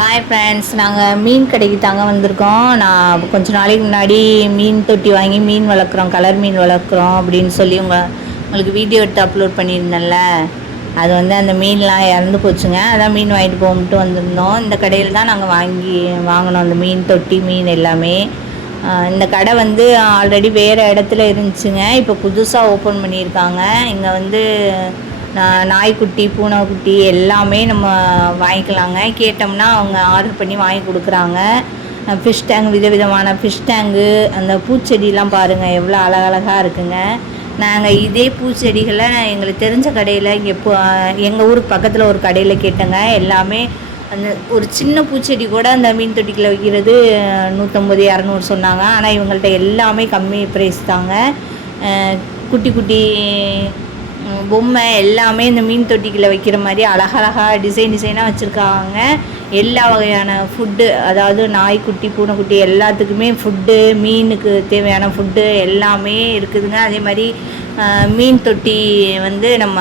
Hi friends, நாங்கள் மீன் கடைக்கு தாங்க வந்திருக்கோம். நான் கொஞ்ச நாளைக்கு முன்னாடி மீன் தொட்டி வாங்கி மீன் வளர்க்குறோம், கலர் மீன் வளர்க்குறோம் அப்படின்னு சொல்லி உங்களுக்கு வீடியோ எடுத்து அப்லோட் பண்ணியிருந்தேன்ல. அது அந்த மீன்லாம் இறந்து போச்சுங்க. அதான் மீன் வாங்கிட்டு போகும்ட்டு வந்திருந்தோம். இந்த கடையில் தான் நாங்கள் வாங்கினோம் அந்த மீன் தொட்டி, மீன் எல்லாமே. இந்த கடை ஆல்ரெடி வேறு இடத்துல இருந்துச்சுங்க. இப்போ புதுசாக ஓப்பன் பண்ணியிருக்காங்க. இங்கே நாய்க்குட்டி, பூனைக்குட்டி எல்லாமே நம்ம வாங்கிக்கலாங்க. கேட்டோம்னா அவங்க ஆர்டர் பண்ணி வாங்கி கொடுக்குறாங்க. ஃபிஷ் டேங்க், விதவிதமான ஃபிஷ் டேங்கு, அந்த பூச்செடிலாம் பாருங்கள் எவ்வளோ அழகழகாக இருக்குங்க. நாங்கள் இதே பூச்செடிகளை எங்களுக்கு தெரிஞ்ச கடையில் இங்கே எங்கள் ஊருக்கு பக்கத்தில் ஒரு கடையில் கேட்டேங்க. எல்லாமே அந்த ஒரு சின்ன பூச்செடி கூட அந்த மீன் தொட்டிக்கில் வைக்கிறது 150, 200 சொன்னாங்க. ஆனால் இவங்கள்ட்ட எல்லாமே கம்மி ப்ரைஸ் தாங்க. குட்டி குட்டி பொம்மை எல்லாமே இந்த மீன் தொட்டிக்கில் வைக்கிற மாதிரி அழகழகாக டிசைனாக வச்சுருக்காங்க. எல்லா வகையான ஃபுட்டு, அதாவது நாய்க்குட்டி, பூனைக்குட்டி எல்லாத்துக்குமே ஃபுட்டு, மீனுக்கு தேவையான ஃபுட்டு எல்லாமே இருக்குதுங்க. அதே மாதிரி மீன் தொட்டி நம்ம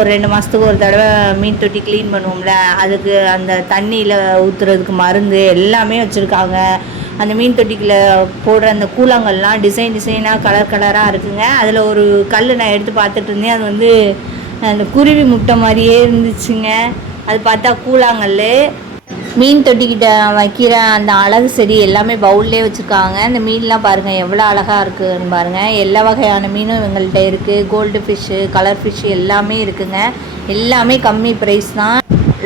ஒரு 2 மாதத்துக்கு ஒரு தடவை மீன் தொட்டி க்ளீன் பண்ணுவோம்ல, அதுக்கு அந்த தண்ணியில் ஊற்றுறதுக்கு மருந்து எல்லாமே வச்சுருக்காங்க. அந்த மீன் தொட்டிக்குள்ளே போடுற அந்த கூழாங்கல்லாம் டிசைனாக கலராக இருக்குங்க. அதில் ஒரு கல் நான் எடுத்து பார்த்துட்டு இருந்தேன். அது அந்த குருவி முட்டை மாதிரியே இருந்துச்சுங்க. அது பார்த்தா கூழாங்கல். மீன் தொட்டிக்கிட்ட வைக்கிற அந்த அழகு செடி எல்லாமே பவுல்லே வச்சுருக்காங்க. இந்த மீன்லாம் பாருங்கள் எவ்வளோ அழகாக இருக்குதுன்னு பாருங்கள். எல்லா வகையான மீனும் இவங்கள்ட்ட இருக்குது. கோல்டு ஃபிஷ்ஷு, கலர் ஃபிஷ்ஷு எல்லாமே இருக்குதுங்க. எல்லாமே கம்மி ப்ரைஸ் தான்.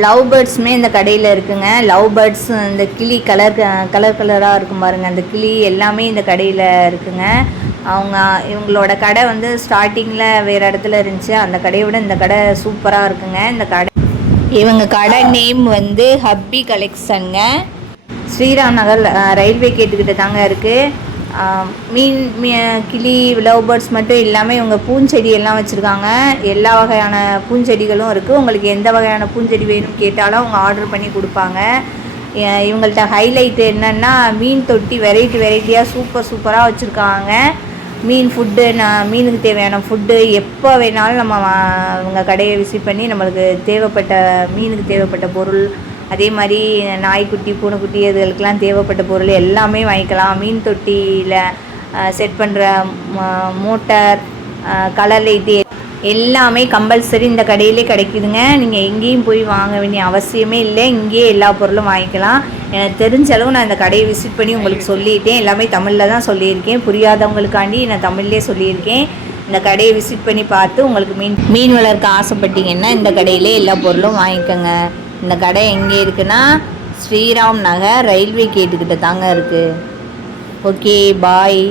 லவ் பேர்ட்ஸுமே இந்த கடையில் இருக்குதுங்க. லவ் பேர்ட்ஸ், இந்த கிளி கலராக இருக்கும் பாருங்கள், அந்த கிளி எல்லாமே இந்த கடையில் இருக்குதுங்க. இவங்களோட கடை ஸ்டார்டிங்கில் வேறு இடத்துல இருந்துச்சு. அந்த கடையை விட இந்த கடை சூப்பராக இருக்குங்க. இவங்க கடை நேம் ஹப்பி கலெக்ஷனுங்க. ஸ்ரீராம் நகர் ரயில்வே கேட்டுக்கிட்ட தாங்க இருக்குது. கிளி, லவ் பேர்ட்ஸ் மட்டும் இல்லாமல் இவங்க பூஞ்செடி எல்லாம் வச்சுருக்காங்க. எல்லா வகையான பூஞ்செடிகளும் இருக்குது. உங்களுக்கு எந்த வகையான பூஞ்செடி வேணும்னு கேட்டாலும் அவங்க ஆர்டர் பண்ணி கொடுப்பாங்க. இவங்கள்ட்ட ஹைலைட் என்னென்னா மீன் தொட்டி வெரைட்டியாக சூப்பராக வச்சுருக்காங்க. மீன் ஃபுட்டு, மீனுக்கு தேவையான ஃபுட்டு எப்போ வேணாலும் நம்ம அவங்க கடையை விசிட் பண்ணி நம்மளுக்கு மீனுக்கு தேவைப்பட்ட பொருள், அதே மாதிரி நாய்க்குட்டி, பூனைக்குட்டி அதுகளுக்கெல்லாம் தேவைப்பட்ட பொருள் எல்லாமே வாங்கிக்கலாம். மீன் தொட்டியில் செட் பண்ணுற மோட்டார், கலர் லைட்டு எல்லாமே கம்பல்சரி இந்த கடையிலே கிடைக்குதுங்க. நீங்கள் எங்கேயும் போய் வாங்க வேண்டிய அவசியமே இல்லை. இங்கேயே எல்லா பொருளும் வாங்கிக்கலாம். எனக்கு தெரிஞ்ச அளவு நான் இந்த கடையை விசிட் பண்ணி உங்களுக்கு சொல்லியிருக்கேன். எல்லாமே தமிழில் தான் சொல்லியிருக்கேன். புரியாதவங்களுக்காண்டி நான் தமிழ்லேயே சொல்லியிருக்கேன். இந்த கடையை விசிட் பண்ணி பார்த்து உங்களுக்கு மீன் வளர்க்க ஆசைப்பட்டீங்கன்னா இந்த கடையிலே எல்லா பொருளும் வாங்கிக்கோங்க. இந்த கடை எங்கே இருக்குன்னா ஸ்ரீராம் நகர் ரயில்வே கேட்டுக்கிட்ட தாங்க இருக்குது. ஓகே, பாய்.